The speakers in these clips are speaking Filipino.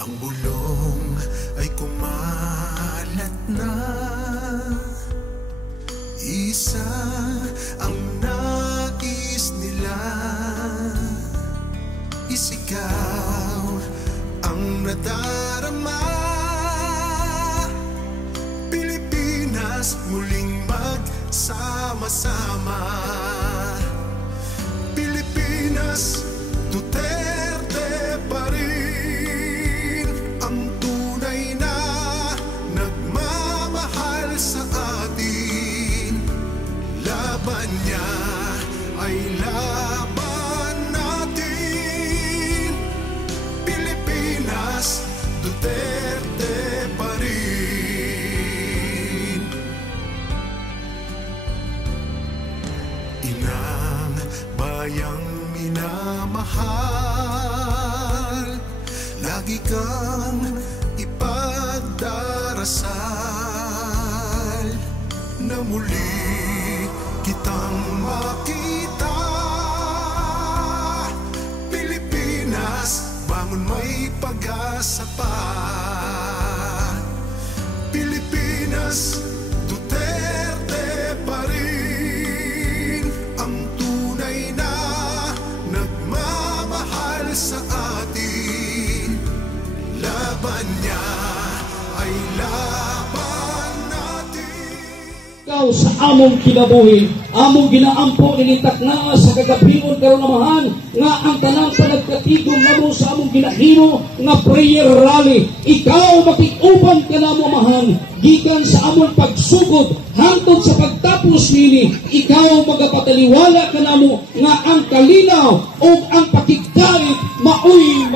Ang bulong ay kumalat na, isa ang nais nila, isigaw ang nadarama. Pilipinas muling magsama-sama. Pilipinas, Duterte pa rin ang tunay na nagmamahal sa atin. Laban niya ay laban natin. Pilipinas, Duterte pa rin. Inang bayang minamahal, lagi kang ipagdarasal na muli kitang makita. Pilipinas, bangon, may pag-asa pa. Pilipinas, Duterte pa rin ang tunay na nagmamahal sa atin. Laban niya ay laban natin. Ikaw sa among kinabuhi, among ginaampo nilitak na sa kagabion karon amahan nga ang tanang panagkatigom namo sa among ginahimo nga prayer rally. Ikaw makig-uban ka namo amahan gikan sa among pagsugod hangtod sa pagtapos nini. Ikaw magapataliwala ka namo nga ang kalinaw o ang pakigdarit maoy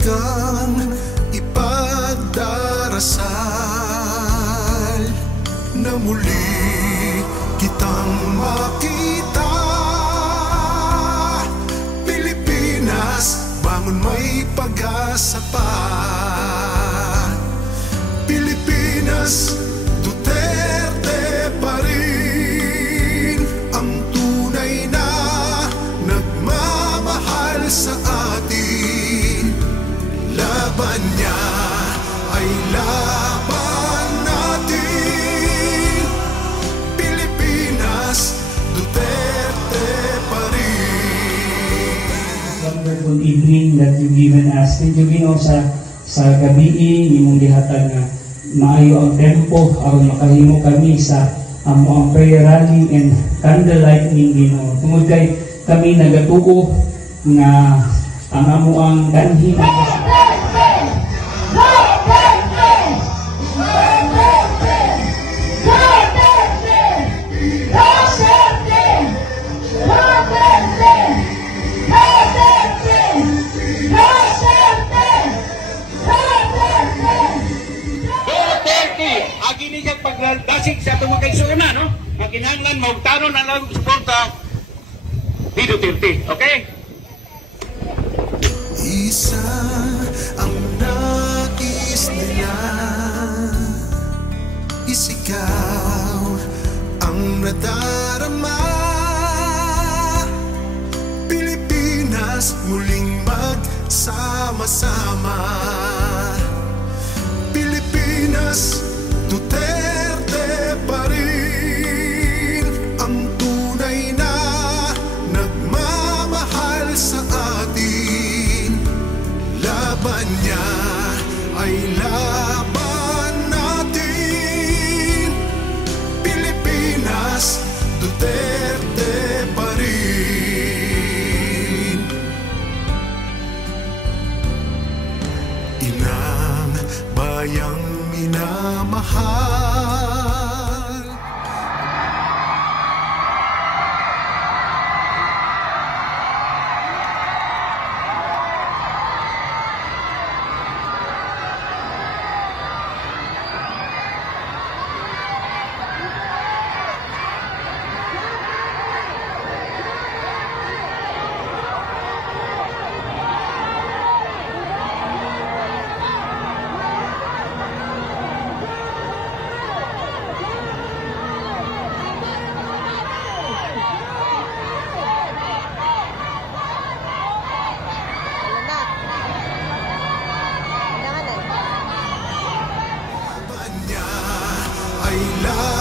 kang ipagdarasal na muli kitang makita. Pilipinas, bangon, may pag-asa pa. Pilipinas, Duterte pa rin ang tunay na nagmamahal sa atin. Laban niya ay laban natin. Pilipinas, Duterte pa rin. Wonderful evening that you've given us. Thank you, Ginoo, sa gabi imong gihatag nga maayo ang tempo aron makahimo kami sa ang prayer rally and candlelight ning Ginoo. Tungod kay kami nagatuo nga ang amuang danhi agini kag pagdasig sa atong mga kaigsuuna, no? Ang kinahanglan maugtanon ang lang suporta ni Duterte, okay? Isa ang nais nila, isikaw ang nadarama. Pilipinas, muling magsama-sama. Pilipinas, Duterte pa rin ang tunay na nagmamahal sa atin. Laban niya ay laban natin. Pilipinas, Duterte pa rin. Inang bayang minamahal, ay laban